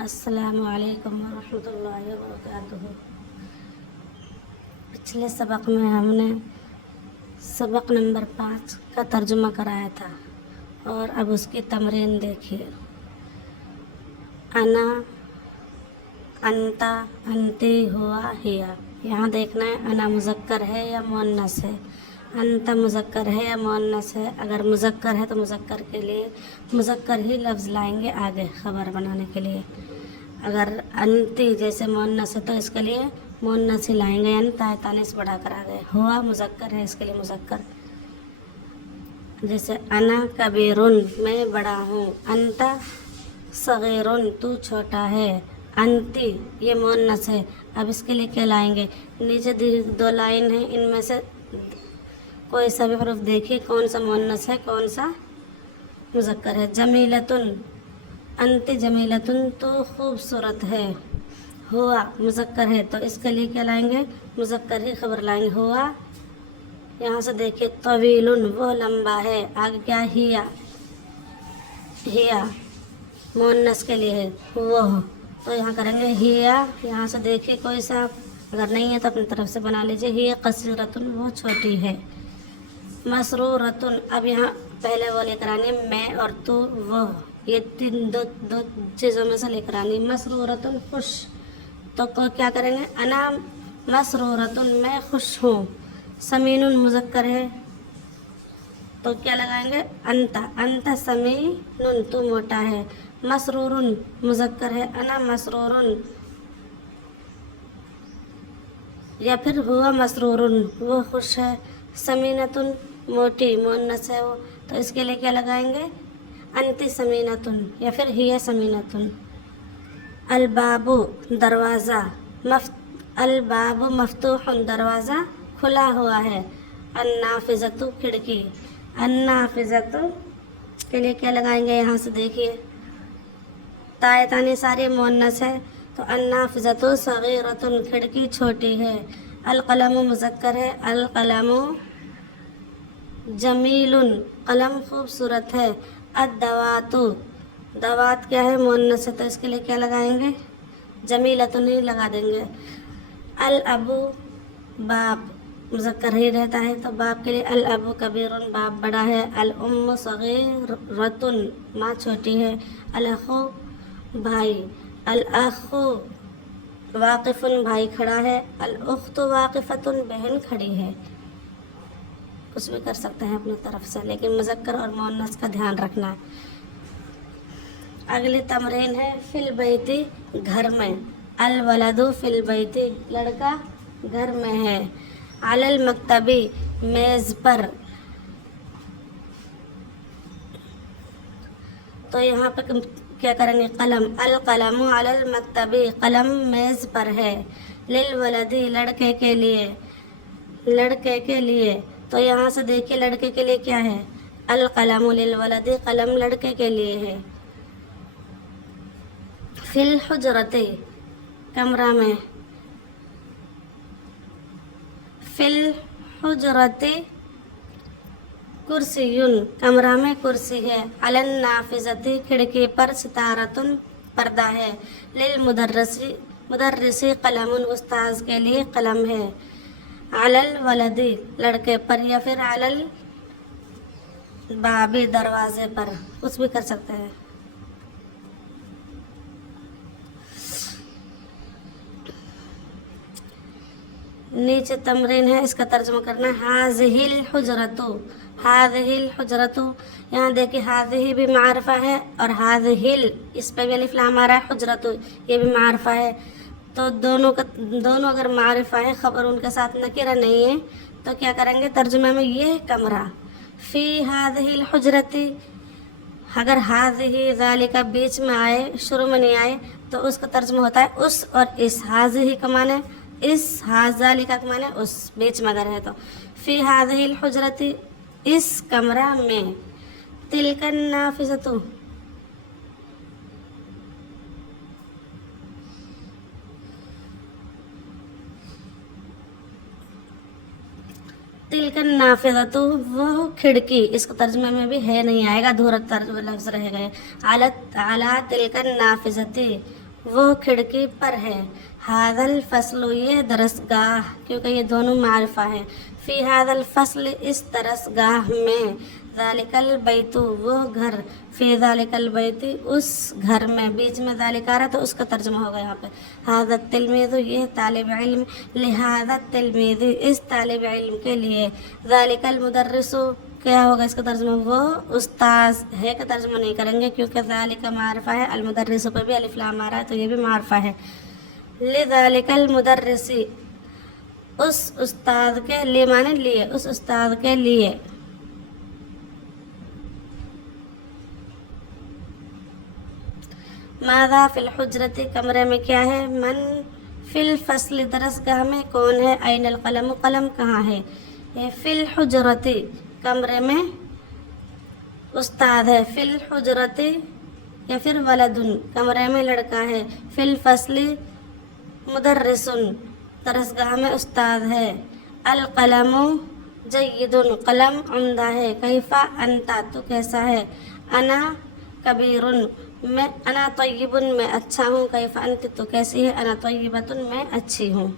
अस्सलामु अलैकुम वरहमतुल्लाहि वबरकातुहू। पिछले सबक में हमने सबक नंबर 5 का तर्जुमा कराया था और अब उसकी तमरीन देखिए। अना, अंता, अंती, हुआ, हिया। यहाँ देखना है अना मुज़क्कर है या मुअन्नस है, अंता मुज़क्कर है या मुअन्नस है। अगर मुज़क्कर है तो मुज़क्कर के लिए मुज़क्कर ही लफ्ज़ लाएंगे आगे ख़बर बनाने के लिए। अगर अंती जैसे मुअन्नस है तो इसके लिए मुअन्नस ही लाएंगे, यानी तानीस बढ़ाकर आ गए। हुआ मुज़क्कर है, इसके लिए मुज़क्कर। जैसे अना कबीरुन, मैं बड़ा हूँ। अंता सगीरुन, तू छोटा है। अंती ये मुअन्नस है, अब इसके लिए क्या लाएंगे। नीचे दो लाइन है, इनमें से कोई सा भी हरफ देखिए कौन सा मुअन्नस है कौन सा मुज़क्कर है। जमीलतुन, अंती जमीलतुन, तो खूबसूरत है। हुआ मुज़क्कर है तो इसके लिए क्या लाएंगे, मुज़क्कर ही खबर लाएंगे। हुआ, यहाँ से देखिए तवीलुन, वो लंबा है। आगे क्या, हिया, हिया मुअन्नस के लिए है वो, तो यहाँ करेंगे हिया। यहाँ से देखिए कोई सा, अगर नहीं है तो अपनी तरफ से बना लीजिए। हिया कसीरतुन, वो छोटी है। मसरूरतुन, अब यहाँ पहले वो लेकर आनी है मैं और तू वो, ये दो चीज़ों में से लेकर आनी। मसरूरतुन खुश, तो क्या करेंगे, अना मसरूरतुन, मैं खुश हूँ। समीनुन मुज़क्कर है तो क्या लगाएंगे, अंता, अंता समीनुन, तू मोटा है। मसरूरुन मुज़क्कर है, अना मसरूरुन, या फिर हुआ मसरूरुन, वो खुश है। समीनतुन मोटी, मुअन्नस है वो, तो इसके लिए क्या लगाएंगे, अंती समीनतुन या फिर हिया समीनतुन। अलबाबु दरवाज़ा, अलबाबु मफ्तूहुन, दरवाज़ा खुला हुआ है। अन्नाफिज़तु खिड़की, अन्नाफिज़तु के लिए क्या लगाएंगे, यहाँ से देखिए तायतानी सारे मुअन्नस है तो अन्नाफिज़तु सगीरतुन, खिड़की छोटी है। अलकलमु मुज़क्कर है, अलकलमु जमीलुन, कलम खूबसूरत है। अद्दवातु, दवात क्या है, मुअन्नस है तो इसके लिए क्या लगाएंगे, जमीलतुन ही लगा देंगे। अल अबू, बाप मुज़क्कर ही रहता है तो बाप के लिए अल अबू कबीरुन, बाप बड़ा है। अल उम्मु सगीरतुन, माँ छोटी है। अल अखु भाई, अल अखु वाक़िफ़ुन, भाई खड़ा है। अल उख्तु वाक़िफ़तुन, बहन खड़ी है। कुछ भी कर सकते हैं अपनी तरफ से, लेकिन मुज़क्कर और मुअन्नस का ध्यान रखना। अगली तमरीन है फिल बैती, घर में। अल वलदु फिल बैती, लड़का घर में है। अलल मक्तबी, मेज़ पर, तो यहाँ पर क्या करेंगे, कलम, अल कलमु अलल मक्तबी, कलम मेज़ पर है। लिल वलदी, लड़के के लिए, लड़के के लिए, तो यहाँ से देखिए लड़के के लिए क्या है, अल कलमु लिल वलदी, कलम लड़के के लिए है। फिल हुजरती, कमरा में। फिल हुजरती कुर्सियुन, कमरा में कुर्सी है। अलन नाफिज़ती, खिड़की पर। सितारतुन, पर्दा है। लिल मुदर्रिसी, मुदर्रिसी कलमुन, उस्ताज के लिए कलम है। अलल वलदी, लड़के पर, या फिर अलल बाबी, दरवाजे पर, कुछ भी कर सकते हैं। नीचे तमरीन है, इसका तर्जुमा करना है। हाज़िहिल हुजरतु, हाज़िहिल हुजरतु, यहाँ देखिए हाज़िही भी मारिफा है और हाज़िहिल, इस पे भी अलिफ लाम आ रहा है। हुजरतु ये भी मारिफा है, तो दोनों अगर मारिफा है, खबर उनके साथ नकीरा नहीं है, तो क्या करेंगे तर्जुमे में, ये कमरा। फ़ी हाज़िहिल हुजरती, अगर हाज़िही ज़ालिका बीच में आए, शुरू में नहीं आए, तो उसका तर्जुमा होता है उस और इस। हाज़िही का माने इस, ज़ालिका का माने उस, बीच में अगर है तो। फ़ी हाज़िहिल हुजरती, इस कमरा में। तिलकन नाफिज़तु, तिलकन नाफिज़तु, वो खिड़की, इसको तर्जुमे में भी है नहीं आएगा, अधूरा तर्जुमा लफ्ज़ रहेगा। आला तिलकन नाफिज़ती, وہ کھڑکی پر ہے. هذا الفصل یہ درسگاہ کیونکہ یہ دونوں معرفہ ہیں. فی هذا الفصل اس درسگاہ میں. ذالک البیت وہ گھر. فی ذالک البیت اس گھر میں. بیچ میں ذالک آ رہا تو اس کا ترجمہ ہوگا یہاں پہ. هذا التلمیذ یہ طالب علم. لہذا التلمیذ اس طالب علم کے لیے. ذالک المدرس کیا ہوگا اس کا ترجمہ؟ وہ استاذ ہے کا ترجمہ نہیں کریں گے کیونکہ ذالک معرفہ ہے. المدرس پہ بھی الف لام آ رہا ہے تو یہ بھی معرفہ ہے. لذالک المدرس اس استاد کے لیے معنی لیے اس استاد کے لیے. ماذا فی الحجرۃ کمرے میں کیا ہے. من فی الفصل درسگاہ میں کون ہے. این القلم قلم کہاں ہے. فی الحجرۃ کمرے میں استاد ہے. فی الحجرۃ یا پھر ولدن کمرے میں لڑکا ہے. فی الفصل مدرس درسگاہ میں استاد ہے. القلم جید قلم عمدہ ہے. کیف انت تو کیسا ہے. انا کبیر میں. انا طیب میں اچھا ہوں. کیف انت تو کیسی ہے. انا طیبۃ میں اچھی ہوں.